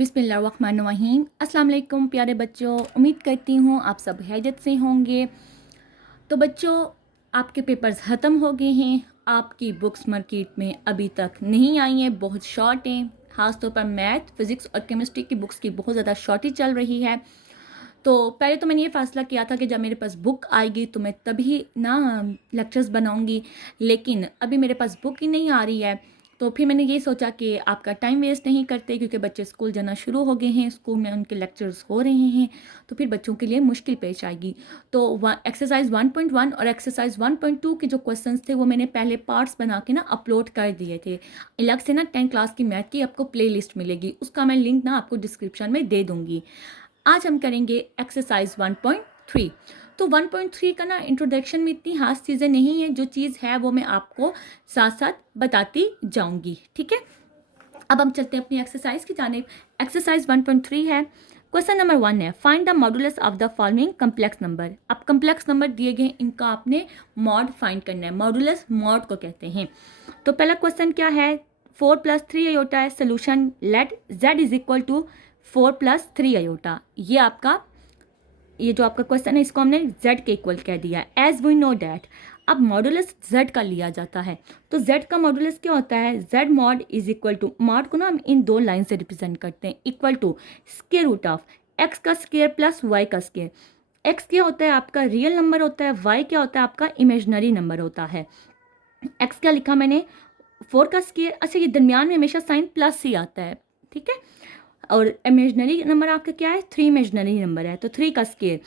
बिस्मिल्लाहिर्रहमानिर्रहीम। अस्सलाम वालेकुम प्यारे बच्चों, उम्मीद करती हूँ आप सब हैरत से होंगे। तो बच्चों, आपके पेपर्स ख़त्म हो गए हैं। आपकी बुक्स मार्केट में अभी तक नहीं आई हैं, बहुत शॉर्ट हैं। ख़ासतौर पर मैथ, फिज़िक्स और केमिस्ट्री की बुक्स की बहुत ज़्यादा शॉर्टेज चल रही है। तो पहले तो मैंने ये फ़ैसला किया था कि जब मेरे पास बुक आएगी तो मैं तभी ना लेक्चर्स बनाऊंगी, लेकिन अभी मेरे पास बुक ही नहीं आ रही है। तो फिर मैंने ये सोचा कि आपका टाइम वेस्ट नहीं करते, क्योंकि बच्चे स्कूल जाना शुरू हो गए हैं, स्कूल में उनके लेक्चर्स हो रहे हैं, तो फिर बच्चों के लिए मुश्किल पेश आएगी। तो एक्सरसाइज 1.1 और एक्सरसाइज 1.2 के जो क्वेश्चंस थे वो मैंने पहले पार्ट्स बना के ना अपलोड कर दिए थे। अलग से ना 10 क्लास की मैथ की आपको प्ले लिस्ट मिलेगी, उसका मैं लिंक ना आपको डिस्क्रिप्शन में दे दूँगी। आज हम करेंगे एक्सरसाइज 1.3। तो 1.3 का ना इंट्रोडक्शन में इतनी खास चीज़ें नहीं है, जो चीज़ है वो मैं आपको साथ साथ बताती जाऊंगी, ठीक है। अब हम चलते हैं अपनी एक्सरसाइज की जानिब। एक्सरसाइज 1.3 है। क्वेश्चन नंबर 1 है, find the modulus of the following complex number. अब कम्प्लेक्स नंबर दिए गए, इनका आपने मॉड फाइंड करना है। मॉडुलस मॉड को कहते हैं। तो पहला क्वेश्चन क्या है, 4 + 3 आयोटा है। Solution let z is equal to 4 + 3 iota. ये जो आपका क्वेश्चन है, इसको हमने z के इक्वल कह दिया है। एज वी नो डैट, अब मॉडुलस z का लिया जाता है, तो z का मॉडुलस क्या होता है, z mod is equal to, mod को ना हम इन दो लाइन से रिप्रेजेंट करते हैं, equal to square root of x का स्क्वायर प्लस y का स्क्वायर। x क्या होता है आपका रियल नंबर होता है, y क्या होता है आपका इमेजनरी नंबर होता है। x क्या लिखा मैंने, 4 का स्क्वायर। अच्छा, ये दरमियान में हमेशा साइन प्लस ही आता है, ठीक है। और इमेजनरी नंबर आपका क्या है, 3 इमेजनरी नंबर है, तो 3 का स्क्वायर।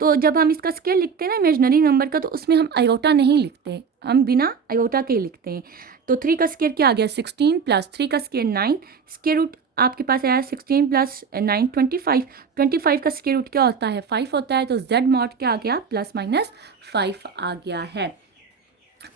तो जब हम इसका स्क्वायर लिखते हैं ना इमेजनरी नंबर का, तो उसमें हम आयोटा नहीं लिखते, हम बिना आयोटा के ही लिखते हैं। तो 3 का स्क्वायर क्या आ गया, 16 + 3 का स्क्वायर 9। स्क्वायर रूट आपके पास आया 16 + 9 25। 25 का स्क्वायर रूट क्या होता है, 5 होता है। तो z मॉड क्या आ गया, ±5 आ गया है।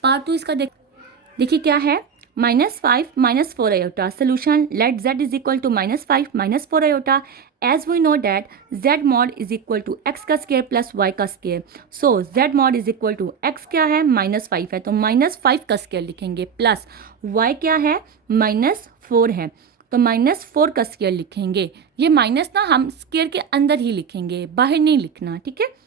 पार्ट 2 इसका देखिए क्या है, -5 - 4 iota. Solution let z is equal to -5 - 4 iota. As we know that z mod is equal to x का स्क्वायर प्लस y का square. So z mod is equal to x क्या है, -5 है, तो -5 का स्क्वायर लिखेंगे, प्लस y क्या है, -4 है, तो -4 का स्क्वायर लिखेंगे। ये माइनस ना हम स्क्वायर के अंदर ही लिखेंगे, बाहर नहीं लिखना, ठीक है।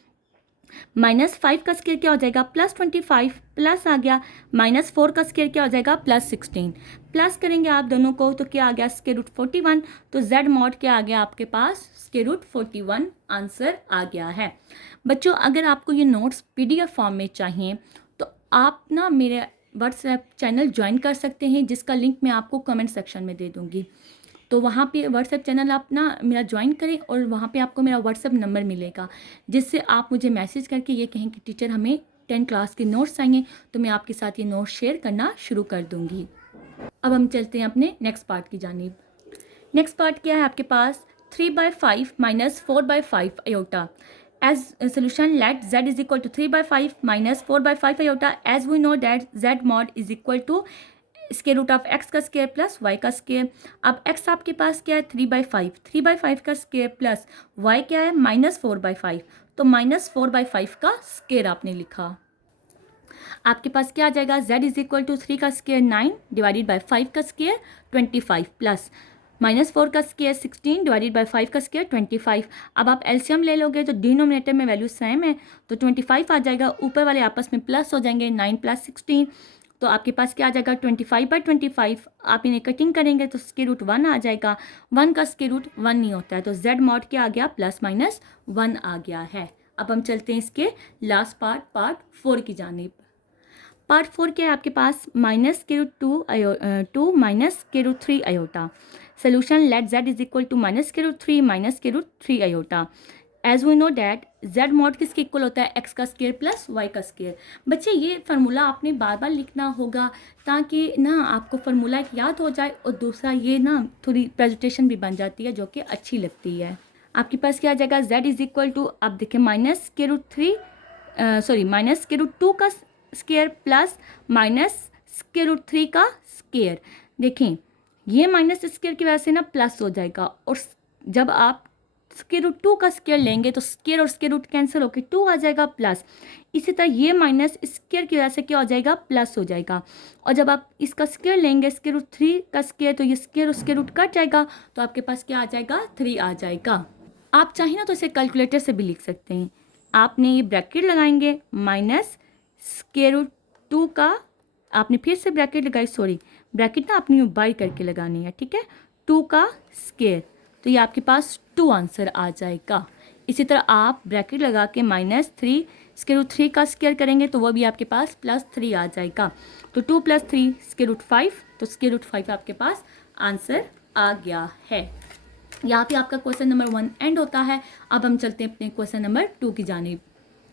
-5 का स्क्वायर क्या हो जाएगा, +25, प्लस आ गया। -4 का स्क्वायर क्या हो जाएगा, +16। प्लस करेंगे आप दोनों को तो क्या आ गया, √41। तो z मॉड क्या आ गया आपके पास, √41 आंसर आ गया है। बच्चों, अगर आपको ये नोट्स PDF फॉर्म में चाहिए तो आप ना मेरे व्हाट्सएप चैनल ज्वाइन कर सकते हैं, जिसका लिंक मैं आपको कमेंट सेक्शन में दे दूँगी। तो वहाँ पे व्हाट्सएप चैनल आप ना मेरा ज्वाइन करें, और वहाँ पे आपको मेरा व्हाट्सएप नंबर मिलेगा, जिससे आप मुझे मैसेज करके ये कहें कि टीचर हमें 10 क्लास के नोट्स चाहिए, तो मैं आपके साथ ये नोट्स शेयर करना शुरू कर दूँगी। अब हम चलते हैं अपने नेक्स्ट पार्ट की जानिब। नेक्स्ट पार्ट क्या है आपके पास, 3/5 - 4/5 iota. As solution let z is equal to 3/5 - 4/5 iota. As we know that z mod is equal to square root of x का स्क्वायर प्लस y का स्क्वायर। अब x आपके पास क्या है, 3/5, 3/5 का स्क्वायर प्लस y क्या है, -4/5, तो -4/5 का स्क्वायर आपने लिखा। आपके पास क्या आ जाएगा, z इज इक्वल टू 3 का स्क्वायर 9 डिवाइडेड बाई 5 का स्क्वायर 25 प्लस -4 का स्क्वायर 16 डिवाइडेड बाई 5 का स्क्वायर 25। अब आप एलसीएम ले लोगे तो डिनोमिनेटर में वैल्यू सेम है, तो 25 आ जाएगा, ऊपर वाले आपस में प्लस हो जाएंगे, 9 + 16। तो आपके पास क्या आ जाएगा, 25/25। आप इन्हें कटिंग करेंगे तो √1 आ जाएगा। 1 का √1 नहीं होता है, तो z मॉड क्या आ गया, +-1 आ गया है। अब हम चलते हैं इसके लास्ट पार्ट 4 की जानिब। पार्ट 4 क्या है आपके पास, -√2 - iota. Solution let z is equal to -√3 - √3 iota. As we know that z mod किसके इक्वल होता है, x का स्क्वायर प्लस y का स्क्वायर। बच्चे, ये फार्मूला आपने बार बार लिखना होगा, ताकि ना आपको फार्मूला एक याद हो जाए, और दूसरा ये ना थोड़ी प्रेजेंटेशन भी बन जाती है, जो कि अच्छी लगती है। आपके पास क्या आ जाएगा, z इज इक्वल टू, आप देखें -√2 का स्क्वायर प्लस -√3 का स्क्वायर। देखें, ये माइनस स्क्वायर की वजह से ना प्लस हो जाएगा, और जब आप स्क्वायर रूट 2 का स्क्वायर लेंगे तो स्क्वायर और स्क्वायर रूट कैंसिल होकर 2 आ जाएगा प्लस। इसी तरह ये माइनस स्क्वायर की वजह से क्या हो जाएगा, प्लस हो जाएगा। और जब आप इसका स्क्वायर लेंगे स्क्वायर रूट 3 का स्क्वायर, तो ये स्क्वायर और स्क्वायर रूट कट जाएगा, तो आपके पास क्या आ जाएगा, 3 आ जाएगा। आप चाहें ना तो इसे कैलकुलेटर से भी लिख सकते हैं। आपने ये ब्रैकेट लगाएंगे माइनस स्क्वायर रूट 2 का, आपने फिर से ब्रैकेट लगाई, सॉरी ब्रैकेट ना आपने बाई करके लगानी है, ठीक है, 2 का स्क्वायर, तो ये आपके पास 2 आंसर आ जाएगा। इसी तरह आप ब्रैकेट लगा के माइनस 3 स्क्वायर रूट 3 का स्क्वायर करेंगे तो वो भी आपके पास प्लस 3 आ जाएगा। तो 2 + 3 स्क्वायर रूट 5, तो स्क्वायर रूट 5 आपके पास आंसर आ गया है। यहाँ पे आपका क्वेश्चन नंबर 1 एंड होता है। अब हम चलते हैं अपने क्वेश्चन नंबर 2 की जानिब।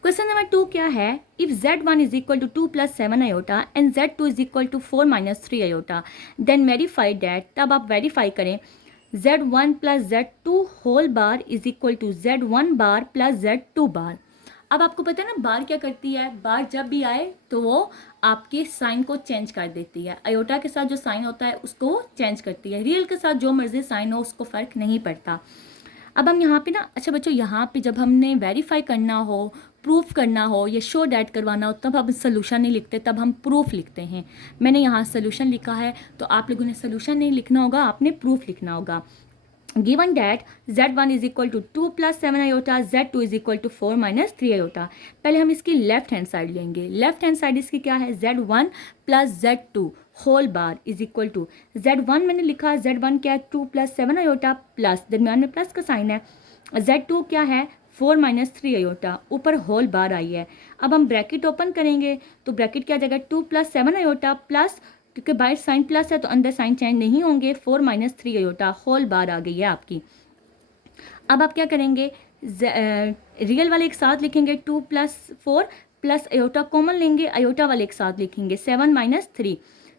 क्वेश्चन नंबर 2 क्या है, if z1 is equal to 2 + 7 iota and z2 is equal to 4 - 3 iota, then verify that, तब आप वेरीफाई करें z1 + z2 whole bar is equal to z1 bar + z2 bar. अब आपको पता है ना बार क्या करती है, बार जब भी आए तो वो आपके साइन को चेंज कर देती है। अयोटा के साथ जो साइन होता है उसको चेंज करती है, रियल के साथ जो मर्जी साइन हो उसको फ़र्क नहीं पड़ता। अब हम यहाँ पे ना, अच्छा बच्चों, यहाँ पे जब हमने वेरीफाई करना हो, प्रूफ करना हो या शो डैट करवाना हो, तब हम सोल्यूशन नहीं लिखते, तब हम प्रूफ लिखते हैं। मैंने यहाँ सोल्यूशन लिखा है, तो आप लोगों ने सोल्यूशन नहीं लिखना होगा, आपने प्रूफ लिखना होगा। Given that z1 is equal to 2 + 7 iota, z2 is equal to 4 - 3 iota। पहले हम इसकी लेफ्ट हैंड साइड लेंगे। लेफ्ट हैंड साइड इसकी क्या है, z1 + z2 whole bar is equal to, z1 मैंने लिखा, z1 क्या है, 2 + 7 iota प्लस, दरम्यान में प्लस का साइन है, z2 क्या है, 4 - 3 iota, ऊपर होल बार आई है। अब हम ब्रैकेट ओपन करेंगे तो ब्रैकेट क्या आ जाएगा, 2 + 7 iota प्लस, क्योंकि बाहर साइन प्लस है तो अंदर साइन चेंज नहीं होंगे, 4 - 3 आयोटा होल बार आ गई है आपकी। अब आप क्या करेंगे, रियल वाले एक साथ लिखेंगे, 2 + 4 प्लस आयोटा कॉमन लेंगे, आयोटा वाले एक साथ लिखेंगे, 7 - 3,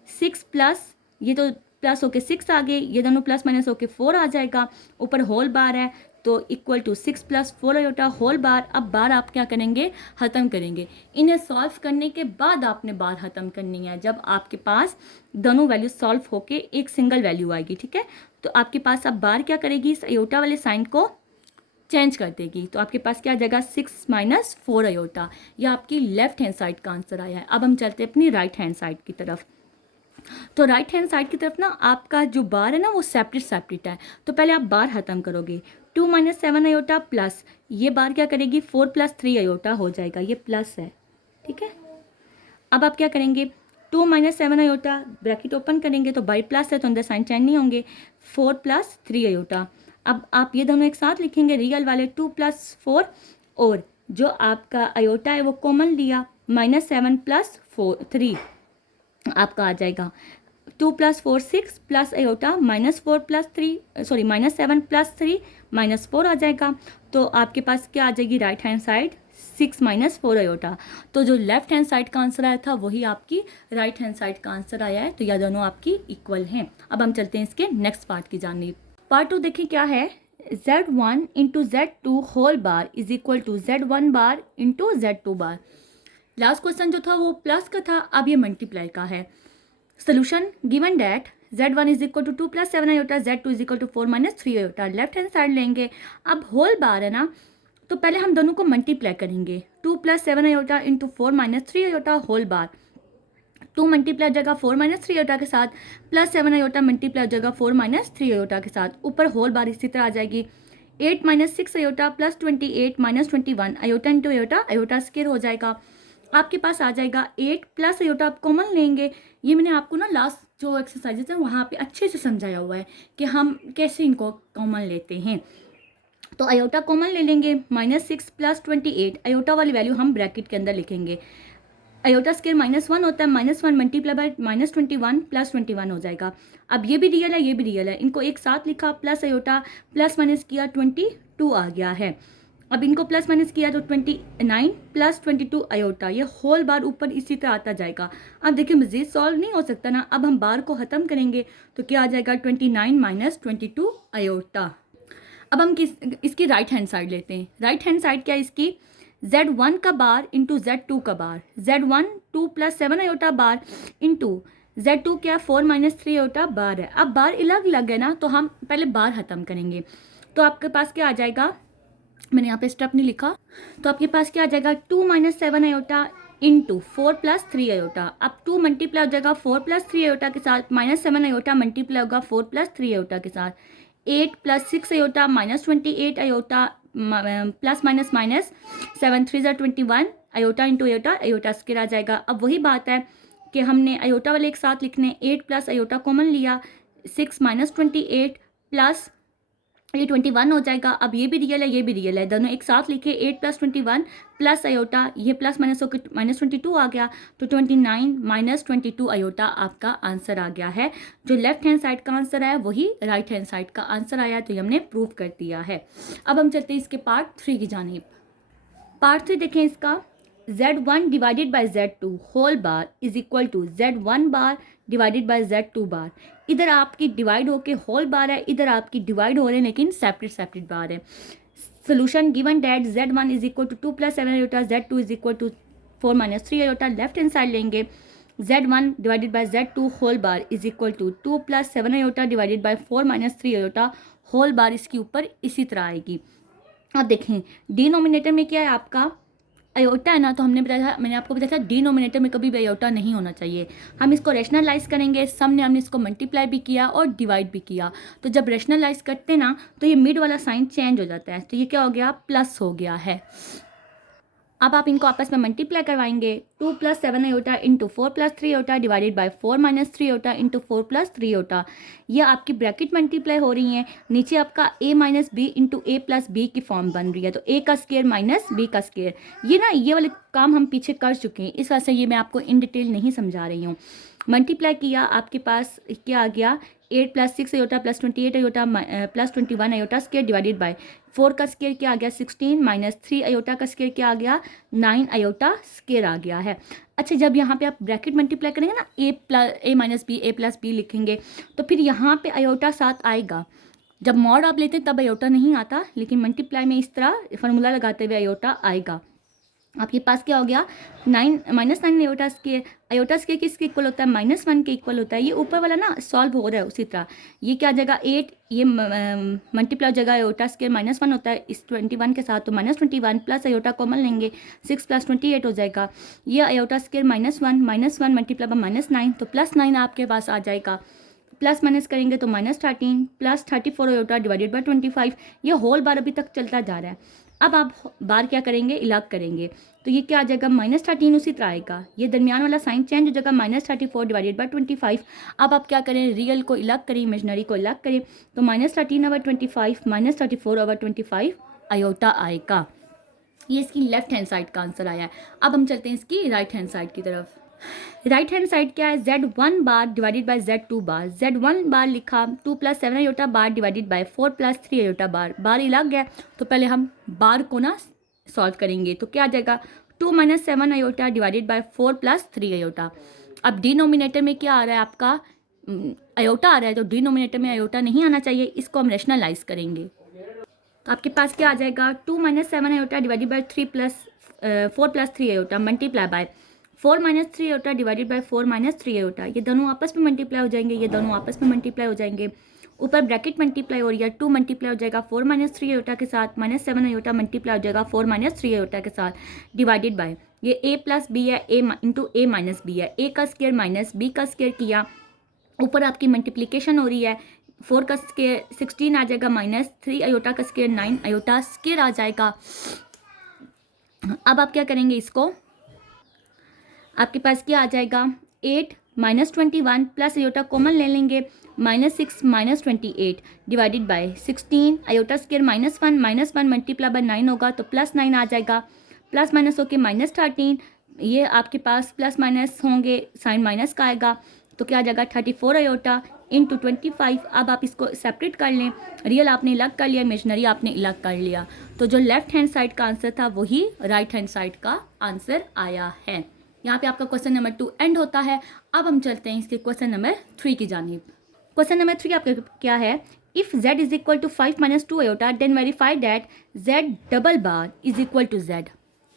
6 प्लस, ये तो प्लस होके 6 आ गए, ये दोनों प्लस माइनस होके 4 आ जाएगा, ऊपर होल बार है तो equal to 6 + 4 iota whole bar. अब बार आप क्या करेंगे, ख़त्म करेंगे। इन्हें सॉल्व करने के बाद आपने बार ख़त्म करनी है, जब आपके पास दोनों वैल्यू सॉल्व होके एक सिंगल वैल्यू आएगी, ठीक है। तो आपके पास अब बार क्या करेगी, इस आयोटा वाले साइन को चेंज कर देगी, तो आपके पास क्या आ जाएगा, 6 - 4 आयोटा। यह आपकी लेफ्ट हैंड साइड का आंसर आया है। अब हम चलते हैं अपनी राइट हैंड साइड की तरफ। तो राइट हैंड साइड की तरफ ना आपका जो बार है ना वो सेपरेट है, तो पहले आप बार ख़त्म करोगे, 2 - 7 आयोटा प्लस, ये बार क्या करेगी, 4 + 3 आयोटा हो जाएगा, ये प्लस है, ठीक है। अब आप क्या करेंगे, 2 - 7 आयोटा, ब्रैकेट ओपन करेंगे तो बाई प्लस है तो अंदर साइन चेंज नहीं होंगे, 4 + 3 आयोटा। अब आप ये दोनों एक साथ लिखेंगे, रियल वाले 2 + 4, और जो आपका आयोटा है वो कॉमन लिया, -7 + 3 आपका आ जाएगा, 2 + 4 6 प्लस आयोटा -4 + 3 सॉरी -7 + 3 -4 आ जाएगा। तो आपके पास क्या आ जाएगी, राइट हैंड साइड 6 - 4 आयोटा। तो जो लेफ्ट हैंड साइड का आंसर आया था वही आपकी राइट हैंड साइड का आंसर आया है, तो यह दोनों आपकी इक्वल हैं। अब हम चलते हैं इसके नेक्स्ट पार्ट की जानिब। पार्ट 2 देखिए क्या है, z1 × z2 whole bar is equal to z1 bar × z2 bar. Last question जो था वो प्लस का था, अब ये मल्टीप्लाई का है। Solution, given that z1 is equal to 2 + 7 iota, z2 is equal to 4 - 3 iota. Left hand side लेंगे, अब होल बार है ना, तो पहले हम दोनों को मल्टीप्लाई करेंगे, 2 + 7 iota × 4 - 3 iota whole bar. 2 multiply हो जाएगा 4 - 3 आयोटा के साथ, प्लस 7 आयोटा मल्टीप्लाई हो जाएगा 4 - 3 आयोटा के साथ, ऊपर होल बार इसी तरह आ जाएगी, 8 - 6 iota plus 28 - 21 iota into iota, iota square हो जाएगा। आपके पास आ जाएगा 8 प्लस आयोटा, आप कॉमन लेंगे। ये मैंने आपको ना लास्ट जो एक्सरसाइजेस हैं वहाँ पे अच्छे से समझाया हुआ है कि हम कैसे इनको कॉमन लेते हैं। तो आयोटा कॉमन ले लेंगे, -6 प्लस 28, आयोटा वाली वैल्यू हम ब्रैकेट के अंदर लिखेंगे, आयोटा स्क्वायर -1 होता है, -1 मल्टीप्लाई बाय -21 प्लस 21 हो जाएगा। अब ये भी रियल है, ये भी रियल है, इनको एक साथ लिखा, प्लस आयोटा प्लस माइनस किया 22 आ गया है। अब इनको प्लस माइनस किया तो 29 प्लस 22 आयोटा, ये होल बार ऊपर इसी तरह आता जाएगा। अब देखिए मज़ीद सॉल्व नहीं हो सकता ना, अब हम बार को ख़त्म करेंगे तो क्या आ जाएगा, 29 - 22 आयोटा। अब हम इसकी राइट हैंड साइड लेते हैं। राइट हैंड साइड क्या है इसकी, z1 का बार इंटू z2 का बार, z1 2 + 7 iota bar into Z2 क्या 4 माइनस 3 आयोटा बार है। अब बार अलग अलग है ना, तो हम पहले बार ख़त्म करेंगे। तो आपके पास क्या आ जाएगा, मैंने यहाँ पे स्टेप नहीं लिखा, तो आपके पास क्या आ जाएगा 2 minus 7 iota into 4 plus 3 iota. अब 2 मल्टीप्लाई हो जाएगा 4 प्लस 3 आयोटा के साथ, माइनस 7 आयोटा मल्टीप्लाई होगा 4 प्लस 3 आयोटा के साथ, 8 plus 6 iota minus 28 iota plus minus minus 7 3 ज़ा 21 iota into iota, iota square आ जाएगा। अब वही बात है कि हमने आयोटा वाले एक साथ लिखने, 8 प्लस आयोटा कॉमन लिया, 6 माइनस 28 प्लस ये 21 हो जाएगा। अब ये भी रियल है, ये भी रियल है, दोनों एक साथ लिखे, 8 प्लस 21 प्लस आयोटा, ये प्लस माइनस होकर माइनस 22 आ गया, तो 29 माइनस 22 आयोटा आपका आंसर आ गया है। जो लेफ्ट हैंड साइड का आंसर आया वही राइट हैंड साइड का आंसर आया, तो ये हमने प्रूव कर दिया है। अब हम चलते हैं इसके पार्ट 3 की जानिब। पार्ट 3 देखें इसका, Z1 divided by Z2 whole bar is equal to Z1 bar divided by Z2 bar. इधर आपकी डिवाइड होके होल बार है, इधर आपकी डिवाइड हो रहे हैं लेकिन सेपरेट सेपरेट बार है। Solution given that Z1 is equal to 2 plus 7 iota, Z2 is equal to 4 minus 3 iota. Left hand side लेंगे, Z1 divided by Z2 whole bar is equal to 2 plus 7 iota divided by 4 minus 3 iota whole bar, इसके ऊपर इसी तरह आएगी। अब देखें denominator में क्या है आपका आयोटा है ना, तो हमने बताया था, मैंने आपको बताया था डिनोमिनेटर में कभी भी आयोटा नहीं होना चाहिए। हम इसको रैशनलाइज करेंगे, हमने इसको मल्टीप्लाई भी किया और डिवाइड भी किया, तो जब रैशनलाइज करते ना तो ये मिड वाला साइन चेंज हो जाता है, तो ये क्या हो गया प्लस हो गया है। अब आप इनको आपस में मल्टीप्लाई करवाएंगे, 2 plus 7 iota into 4 plus 3 iota divided by 4 minus 3 iota into 4 plus 3 iota. ये आपकी ब्रैकेट मल्टीप्लाई हो रही हैं, नीचे आपका a minus b into a plus b की फॉर्म बन रही है, तो a का स्केयर माइनस b का स्केयर। ये ना ये वाले काम हम पीछे कर चुके हैं, इस वजह से ये मैं आपको इन डिटेल नहीं समझा रही हूँ। मल्टीप्लाई किया, आपके पास क्या आ गया 8 plus 6 iota plus 28 iota plus 21 iota square divided by 4 का स्केयर क्या आ गया 16 माइनस 3 आयोटा का स्केयर क्या आ गया 9 आयोटा स्केयर आ गया है। अच्छा, जब यहाँ पे आप ब्रैकेट मल्टीप्लाई करेंगे ना, a minus b a plus b लिखेंगे, तो फिर यहाँ पे आयोटा साथ आएगा। जब मॉड आप लेते हैं तब आयोटा नहीं आता, लेकिन मल्टीप्लाई में इस तरह फार्मूला लगाते हुए आयोटा आएगा। आपके पास क्या हो गया 9 माइनस 9 आयोटा स्केयर किसके इक्वल होता है -1 के इक्वल होता है। ये ऊपर वाला ना सॉल्व हो रहा है उसी तरह, ये क्या आ जाएगा 8, ये मल्टीप्लाई हो जाएगा आयोटा स्केयर -1 होता है इस 21 के साथ, तो -21 प्लस आयोटा कॉमन लेंगे 6 प्लस 28 हो जाएगा। ये आयोटा स्केयर -1 मल्टीप्लाई बाय -9, तो +9 आपके पास आ जाएगा। प्लस माइनस करेंगे तो -13 प्लस 34 आयोटा डिवाइडेड बाय 25। ये होल बार अभी तक चलता जा रहा है। अब आप बार क्या करेंगे इलाग करेंगे, तो ये क्या आ जाएगा -13 उसी तरह आएगा, ये दरमियान वाला साइन चेंज हो जाएगा -34 डिवाइडेड बाय 25। अब आप क्या करें रियल को इलाग करें, इमेजनरी को इलाग करें, तो -13/25 -34/25 आयोटा आएगा। ये इसकी लेफ्ट हैंड साइड का आंसर आया है। अब हम चलते हैं इसकी राइट हैंड साइड की तरफ। राइट हैंड साइड क्या है Z1 bar divided by Z2 bar. Z1 bar लिखा 2 plus 7 iota bar divided by 4 plus 3 iota bar. Bar अलग गया, तो पहले हम बार को ना सॉल्व करेंगे, तो क्या आ जाएगा 2 minus 7 iota divided by 4 plus 3 iota. अब डिनोमिनेटर में क्या आ रहा है आपका आयोटा आ रहा है, तो डिनोमिनेटर में आयोटा नहीं आना चाहिए, इसको हम रैशनलाइज करेंगे। तो आपके पास क्या आ जाएगा 2 minus 7 iota divided by 4 plus 3 iota multiply by 4 minus 3 iota divided by 4 minus 3 iota. ये दोनों आपस में मल्टीप्लाई हो जाएंगे, ये दोनों आपस में मल्टीप्लाई हो जाएंगे। ऊपर ब्रैकेट मल्टीप्लाई हो रही है, 2 मल्टीप्लाई हो जाएगा 4 माइनस 3 आयोटा के साथ, -7 आयोटा मल्टीप्लाई हो जाएगा 4 माइनस 3 आयोटा के साथ, डिवाइडेड बाय ये a प्लस बी है a into a minus b है, a का स्केयर माइनस b का स्केयर किया, ऊपर आपकी मल्टीप्लिकेशन हो रही है, 4 का स्केयर 16 आ जाएगा -3 आयोटा का स्केयर 9 आयोटा स्केयर आ जाएगा। अब आप क्या करेंगे इसको, आपके पास क्या आ जाएगा 8 -21 प्लस आयोटा कॉमन ले लेंगे -6 -28 divided by 16 iota square -1 multiply by 9 होगा, तो +9 आ जाएगा। प्लस माइनस होके -13, ये आपके पास प्लस माइनस होंगे साइन माइनस का आएगा, तो क्या आ जाएगा 34 आयोटा इंटू 25। अब आप इसको सेपरेट कर लें, रियल आपने अलग कर लिया, इमेजनरी आपने अलग कर लिया, तो जो लेफ्ट हैंड साइड का आंसर था वही राइट हैंड साइड का आंसर आया है। यहाँ पे आपका क्वेश्चन नंबर 2 एंड होता है। अब हम चलते हैं इसके क्वेश्चन नंबर 3 की जानिब। क्वेश्चन नंबर 3 आपका क्या है, if z is equal to 5 - 2 iota then verify that z double bar is equal to z।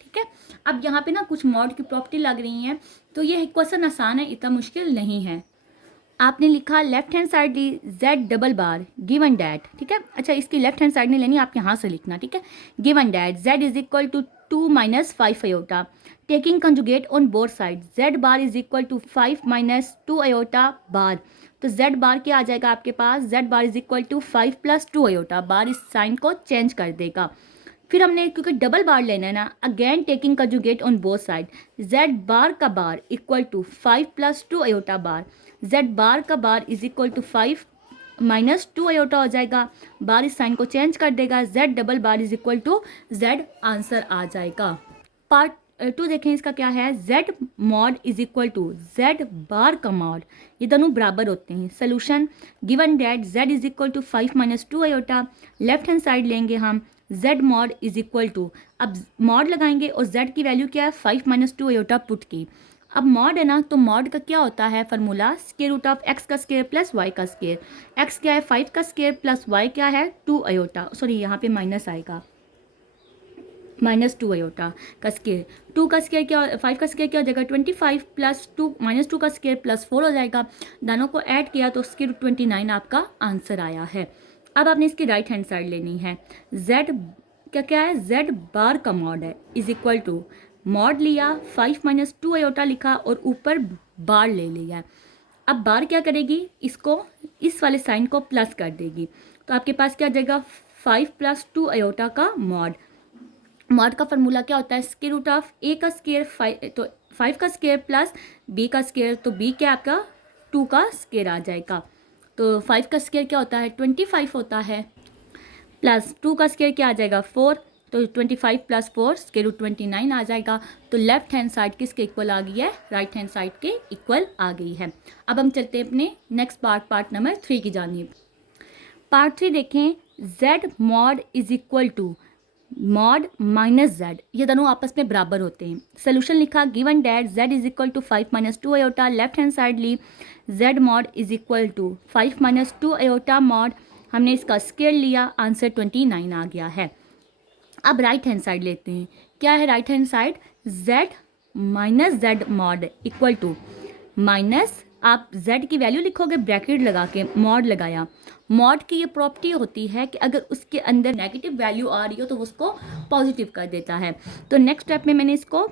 ठीक ठीक है। अब यहाँ पे ना कुछ मॉड की प्रॉपर्टी लग रही हैं, तो ये क्वेश्चन आसान है, इतना मुश्किल नहीं है। आपने लिखा लेफ्ट हैंड साइड ली z double bar given that, ठीक है। अच्छा, इसकी लेफ्ट हैंड साइड नहीं लेनी, आप यहाँ से लिखना, ठीक है। Given that z is equal to 2 minus 5 iota, taking conjugate on both side z bar is equal to 5 minus 2 iota bar. तो z बार क्या आ जाएगा आपके पास, z bar is equal to 5 plus 2 iota bar, इस sign को change कर देगा। फिर हमने क्योंकि डबल बार लेना है ना, again taking conjugate on both side, z bar का bar equal to 5 plus 2 iota bar, z bar का bar is equal to 5 minus 2 iota हो जाएगा, बार इस साइन को चेंज कर देगा, z double bar is equal to z, answer आ जाएगा। पार्ट 2 देखें, इसका क्या है, z mod is equal to z bar का मॉड, ये दोनों बराबर होते हैं। Solution given that z is equal to 5 minus 2 iota, left hand side लेंगे हम z mod is equal to, अब मॉड लगाएंगे और z की वैल्यू क्या है 5 माइनस 2 अयोटा पुट की। अब मॉड है ना, तो मॉड का क्या होता है formula, square root of x का स्क्वायर प्लस y का स्क्वायर, x क्या है 5 का स्क्वायर प्लस y क्या है 2 अयोटा, सॉरी यहाँ पे माइनस आएगा, माइनस 2 अयोटा का स्क्वायर, 2 का स्क्वायर क्या, 5 का स्क्वायर क्या हो जाएगा 25 प्लस 2 माइनस 2 का स्क्वायर प्लस 4 हो जाएगा, दोनों को ऐड किया तो स्क्वायर रूट 29 आपका आंसर आया है। अब आपने इसकी राइट हैंड साइड लेनी है, z क्या क्या है, z बार का मॉड है इज इक्वल टू, मॉड लिया 5 माइनस 2 अयोटा लिखा और ऊपर बार ले लिया। अब बार क्या करेगी, इसको इस वाले साइन को प्लस कर देगी, तो आपके पास क्या आ जाएगा 5 प्लस 2 अयोटा का मॉड। मॉड का फार्मूला क्या होता है, स्क्वायर रूट ऑफ a का स्क्वायर 5, तो 5 का स्क्वायर प्लस b का स्क्वायर, तो b क्या आपका 2 का स्क्वायर आ जाएगा, तो 5 का स्क्वायर क्या होता है 25 होता है, प्लस 2 का स्क्वायर क्या आ जाएगा 4, तो 25 प्लस 4 स्क्वायर रूट 29 आ जाएगा। तो लेफ्ट हैंड साइड किसके इक्वल आ गई है, राइट हैंड साइड के इक्वल आ गई है। अब हम चलते हैं अपने नेक्स्ट पार्ट नंबर 3 की जानिब। पार्ट 3 देखें, z mod is equal to mod minus z, ये दोनों आपस में बराबर होते हैं। सोल्यूशन लिखा given that z is equal to 5 minus 2 iota, left hand side ली z mod is equal to 5 minus 2 iota mod, हमने इसका स्क्वायर लिया, आंसर 29 आ गया है। अब राइट हैंड साइड लेते हैं, क्या है right hand side, z minus z mod equal to minus, आप z की वैल्यू लिखोगे ब्रैकेट लगा के, मॉड लगाया। मॉड की ये प्रॉपर्टी होती है कि अगर उसके अंदर नेगेटिव वैल्यू आ रही हो तो उसको पॉजिटिव कर देता है। तो नेक्स्ट स्टेप में मैंने इसको,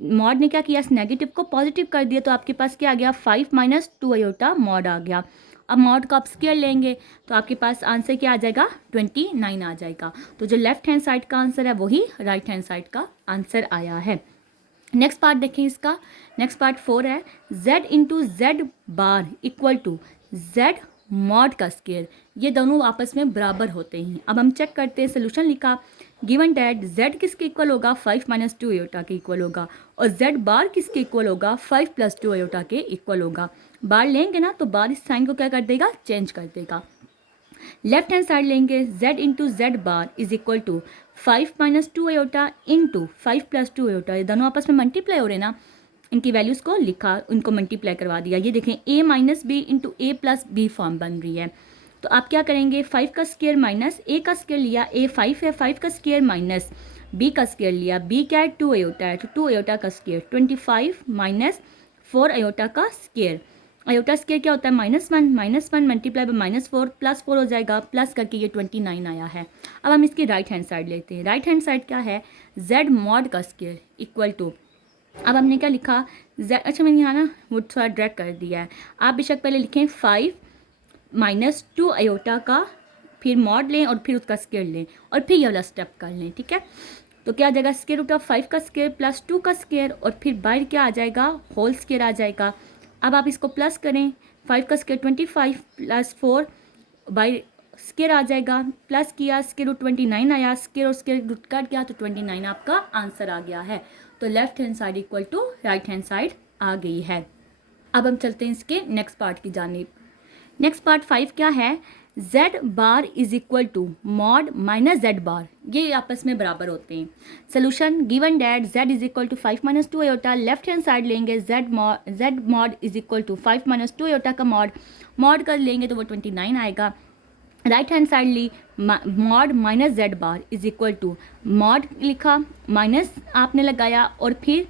मॉड ने क्या किया, इस नेगेटिव को पॉजिटिव कर दिया, तो आपके पास क्या आ गया 5 माइनस 2 अयोटा मॉड आ गया। अब मॉड का आप स्क्वायर लेंगे तो आपके पास आंसर क्या आ जाएगा 29 आ जाएगा। तो जो लेफ्ट हैंड साइड का आंसर है वही राइट हैंड साइड का आंसर आया है। नेक्स्ट पार्ट देखें इसका, नेक्स्ट पार्ट 4 है, z into z bar equal to z mod का स्क्वायर, ये दोनों आपस में बराबर होते हैं। अब हम चेक करते हैं, सोल्यूशन लिखा गिवन डैट z किसके इक्वल होगा 5 माइनस 2 अयोटा के इक्वल होगा, और z बार किसके इक्वल होगा 5 प्लस 2 अयोटा के इक्वल होगा। बार लेंगे ना तो बार इस साइन को क्या कर देगा, चेंज कर देगा। लेफ्ट हैंड साइड लेंगे, z into z bar is equal to 5 minus 2 iota into 5 plus 2 iota, ये दोनों आपस में मल्टीप्लाई हो रहे हैं ना, इनकी वैल्यूज़ को लिखा, उनको मल्टीप्लाई करवा दिया। ये देखें a minus b into a plus b form बन रही है। तो आप क्या करेंगे, 5 का स्क्वायर माइनस a का स्क्वायर लिया, a 5 है, 5 का स्क्वायर माइनस b का स्क्वायर लिया, b क्या है 2 अयोटा है, तो 2 अयोटा का स्क्वायर, 25 माइनस 4 अयोटा का स्क्वायर, अयोटा स्क्वायर क्या होता है -1 मल्टीप्लाई बाय -4 प्लस 4 हो जाएगा, प्लस करके ये 29 आया है। अब हम इसकी राइट हैंड साइड लेते हैं, राइट हैंड साइड क्या है, z मॉड का स्क्वायर इक्वल टू, अब हमने क्या लिखा z, अच्छा मैंने यहाँ ना वो थोड़ा ड्रैग कर दिया है, आप बेशक पहले लिखें 5 माइनस 2 अयोटा का, फिर मॉड लें और फिर उसका स्क्वायर लें और फिर ये वाला स्टेप कर लें, ठीक है। तो क्या आ जाएगा स्क्वायर रूट ऑफ 5 का स्क्वायर प्लस 2 का स्क्वायर, और फिर बाहर क्या आ जाएगा होल स्क्वायर आ जाएगा। अब आप इसको प्लस करें, 5 का स्क्वायर 25 प्लस 4 बाई स्क्वायर आ जाएगा, प्लस किया स्क्वायर रूट 29 आया, स्क्वायर और स्क्वायर रूट कट गया तो 29 आपका आंसर आ गया है। तो left hand side equal to right hand side आ गई है। अब हम चलते हैं इसके नेक्स्ट पार्ट की जानिब। नेक्स्ट पार्ट 5 क्या है, z bar is equal to mod minus z bar, ये आपस में बराबर होते हैं। Solution given that z is equal to 5 minus 2 iota, left hand side लेंगे z mod is equal to 5 minus 2 iota का मॉड कर लेंगे तो वो 29 आएगा। राइट हैंड साइड ली, mod minus z bar is equal to mod लिखा, minus आपने लगाया और फिर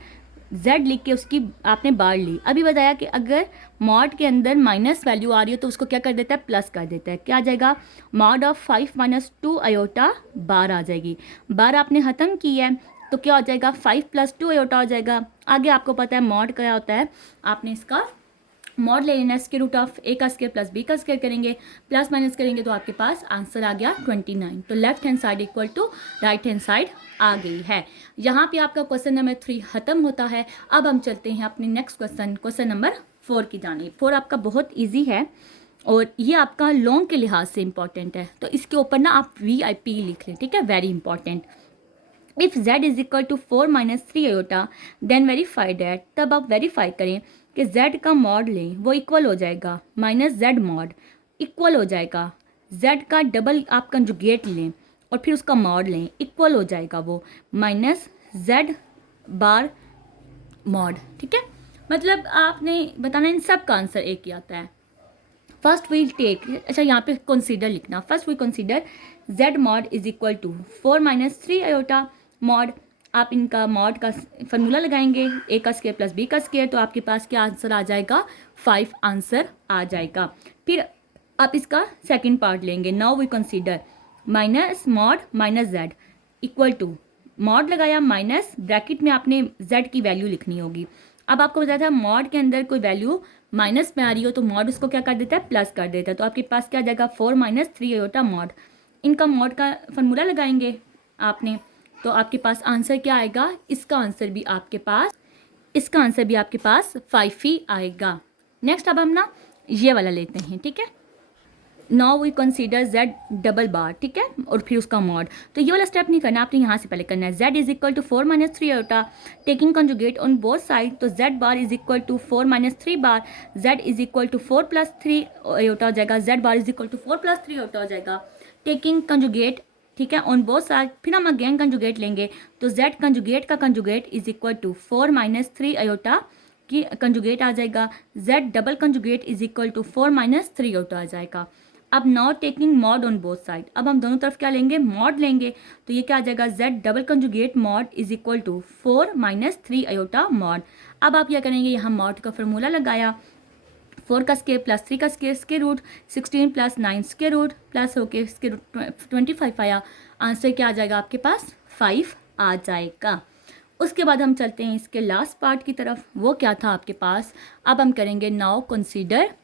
z लिख के उसकी आपने बार ली। अभी बताया कि अगर मॉड के अंदर माइनस वैल्यू आ रही है तो उसको क्या कर देता है, प्लस कर देता है। क्या आ जाएगा, मॉड ऑफ 5 माइनस 2 अयोटा बार आ जाएगी। बार आपने ख़त्म की है तो क्या हो जाएगा, 5 प्लस 2 अयोटा हो जाएगा। आगे आपको पता है मॉड क्या होता है, आपने इसका मॉड ले लेना, स्क्वायर रूट ऑफ a का स्क्वायर प्लस b का स्क्वायर करेंगे, प्लस माइनस करेंगे तो आपके पास आंसर आ गया 29। तो left hand side equal to right hand side आ गई है। यहाँ पे आपका क्वेश्चन नंबर 3 खत्म होता है। अब हम चलते हैं अपने नेक्स्ट क्वेश्चन नंबर 4 की जानिब। 4 आपका बहुत ईजी है और ये आपका लॉन्ग के लिहाज से इंपॉर्टेंट है, तो इसके ऊपर ना आप VIP लिख लें, ठीक है, very important. If z is equal to 4 minus 3 iota then verify that, तब आप वेरीफाई करें कि z का मॉड लें, वो इक्वल हो जाएगा माइनस जेड मॉड, इक्वल हो जाएगा z का डबल आप कंजुगेट लें और फिर उसका मॉड लें, इक्वल हो जाएगा वो माइनस जेड बार मॉड, ठीक है। मतलब आपने बताना इन सब का आंसर एक ही आता है। फर्स्ट वी टेक, अच्छा यहाँ पे कंसीडर लिखना, first we consider z mod is equal to 4 minus 3 iota mod. आप इनका मॉड का फॉर्मूला लगाएंगे, a का स्क्वायर प्लस b का स्क्वायर, तो आपके पास क्या आंसर आ जाएगा, 5 आंसर आ जाएगा। फिर आप इसका सेकंड पार्ट लेंगे, now we consider minus mod minus z equal to, mod लगाया माइनस ब्रैकेट में आपने z की वैल्यू लिखनी होगी। अब आपको बताया था मॉड के अंदर कोई वैल्यू माइनस में आ रही हो तो मॉड उसको क्या कर देता है, प्लस कर देता है। तो आपके पास क्या आ जाएगा, 4 माइनस 3 अयोटा मॉड। इनका मॉड का फॉर्मूला लगाएंगे आपने, तो आपके पास आंसर क्या आएगा, इसका आंसर भी आपके पास 5 ही आएगा। नेक्स्ट अब हम ना ये वाला लेते हैं, ठीक है। Now we consider z double bar, ठीक है, और फिर उसका मॉड। तो ये वाला स्टेप नहीं करना, आपने यहाँ से पहले करना है z is equal to 4 minus 3 iota taking conjugate on both side, तो z bar is equal to 4 minus 3 bar, z is equal to 4 plus 3 iota हो जाएगा, z bar is equal to 4 plus 3 iota हो जाएगा, taking conjugate, ठीक है, on both side. फिर हम again conjugate लेंगे, तो z कंजुगेट का conjugate is equal to 4 minus 3 iota की कंजुगेट आ जाएगा, z double conjugate is equal to 4 minus 3 iota आ जाएगा। अब not taking mod on both side, अब हम दोनों तरफ क्या लेंगे, मॉड लेंगे, तो ये क्या आ जाएगा, z double conjugate mod is equal to 4 minus 3 iota mod. अब आप क्या करेंगे, यहाँ मॉड का फॉर्मूला लगाया, 4 का स्क्वायर प्लस 3 का square root 16 plus 9 square root plus होके स्क्वायर रूट 25 आया। आंसर क्या आ जाएगा, आपके पास 5 आ जाएगा। उसके बाद हम चलते हैं इसके लास्ट पार्ट की तरफ, वो क्या था आपके पास। अब हम करेंगे now consider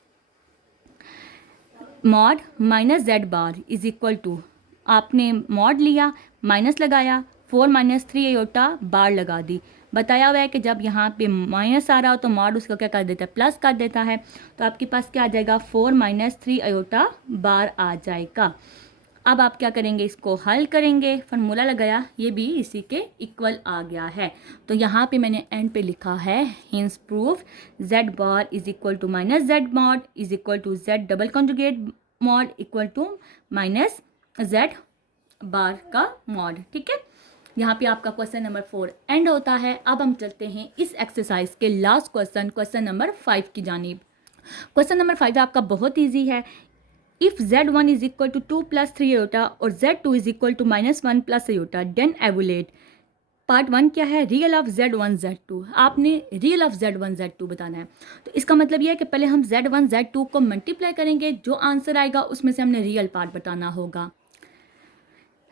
mod minus z bar is equal to, आपने मॉड लिया, माइनस लगाया, 4 माइनस 3 अयोटा बार लगा दी। बताया हुआ है कि जब यहाँ पे माइनस आ रहा हो तो मॉड उसको क्या कर देता है, प्लस कर देता है। तो आपके पास क्या आ जाएगा, 4 माइनस 3 अयोटा बार आ जाएगा। अब आप क्या करेंगे, इसको हल करेंगे, फार्मूला लगाया, ये भी इसी के इक्वल आ गया है। तो यहाँ पे मैंने एंड पे लिखा है hence proof z bar is equal to minus z mod is equal to z double conjugate mod equal to minus z bar का मॉड, ठीक है। यहाँ पे आपका क्वेश्चन नंबर 4 एंड होता है। अब हम चलते हैं इस एक्सरसाइज के लास्ट क्वेश्चन नंबर 5 की जानिब। क्वेश्चन नंबर 5 आपका बहुत ईजी है। If z1 is equal to 2 plus 3 iota और z2 is equal to minus 1 plus iota then evaluate. Part 1 क्या है, रियल ऑफ z1 z2। आपने रियल ऑफ z1 z2 बताना है। तो इसका मतलब यह है कि पहले हम z1 z2 को मल्टीप्लाई करेंगे, जो आंसर आएगा उसमें से हमने रियल पार्ट बताना होगा।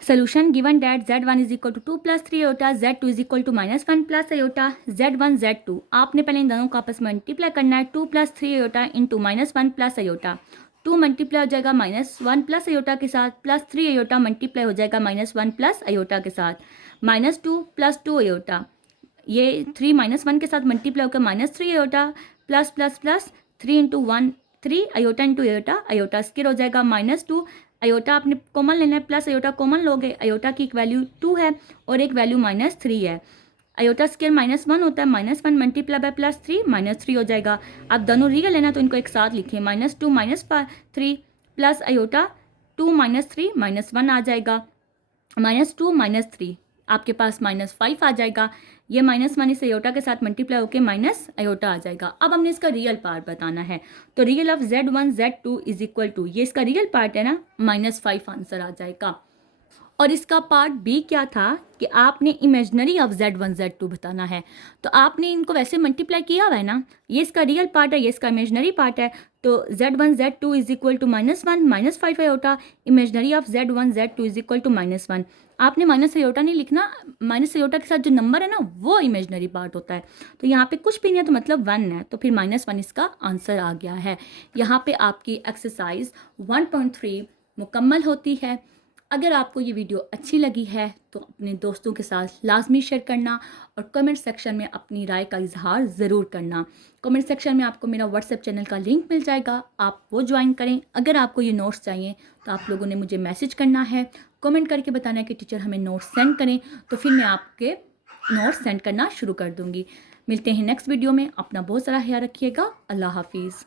Solution given that z1 is equal to 2 plus 3 iota, z2 is equal to minus 1 plus iota, z1 z2 आपने पहले इन दोनों को आपस में मल्टीप्लाई करना है, 2 plus 3 iota into minus 1 plus iota. 2 multiply हो जाएगा माइनस 1 प्लस अयोटा के साथ, प्लस 3 अयोटा मल्टीप्लाई हो जाएगा माइनस 1 प्लस अयोटा के साथ, माइनस 2 प्लस 2 अयोटा, ये 3 माइनस 1 के साथ मल्टीप्लाई होकर minus 3 iota plus plus plus 3 into 1 3 iota into iota, iota square हो जाएगा माइनस 2 अयोटा आपने कॉमन लेना है, प्लस अयोटा कॉमन लोगे, अयोटा की एक वैल्यू 2 है और एक वैल्यू माइनस 3 है। अयोटा स्क्वायर माइनस 1 होता है, minus 1 multiply by plus 3 minus 3 हो जाएगा। आप दोनों रियल लेना तो इनको एक साथ लिखें, minus 2 minus 3 plus iota 2 minus 3 minus 1 आ जाएगा, माइनस 2 माइनस 3 आपके पास -5 आ जाएगा। ये -1 इस आयोटा के साथ मल्टीप्लाई होकर माइनस आयोटा आ जाएगा। अब हमने इसका रियल पार्ट बताना है, तो real of Z1 Z2 is equal to, ये इसका रियल पार्ट है ना, -5 आंसर आ जाएगा। और इसका पार्ट बी क्या था कि आपने इमेजनरी ऑफ Z1 Z2 बताना है। तो आपने इनको वैसे मल्टीप्लाई किया हुआ है ना, ये इसका रियल पार्ट है, ये इसका इमेजनरी पार्ट है। तो Z1 Z2 is equal to -1 -5 iota, imaginary of Z1 Z2 is equal to -1। आपने माइनस आयोटा नहीं लिखना, माइनस आयोटा के साथ जो नंबर है ना वो इमेजनरी पार्ट होता है। तो यहाँ पे कुछ भी नहीं है तो मतलब 1 है, तो फिर -1 इसका आंसर आ गया है। यहाँ पे आपकी एक्सरसाइज 1.3 मुकम्मल होती है। अगर आपको ये वीडियो अच्छी लगी है तो अपने दोस्तों के साथ लाजमी शेयर करना और कमेंट सेक्शन में अपनी राय का इजहार ज़रूर करना। कमेंट सेक्शन में आपको मेरा व्हाट्सएप चैनल का लिंक मिल जाएगा, आप वो ज्वाइन करें। अगर आपको ये नोट्स चाहिए तो आप लोगों ने मुझे मैसेज करना है, कमेंट करके बताना है कि टीचर हमें नोट्स सेंड करें, तो फिर मैं आपके नोट्स सेंड करना शुरू कर दूँगी। मिलते हैं नेक्स्ट वीडियो में। अपना बहुत सारा ख्याल रखिएगा। अल्लाह हाफिज़।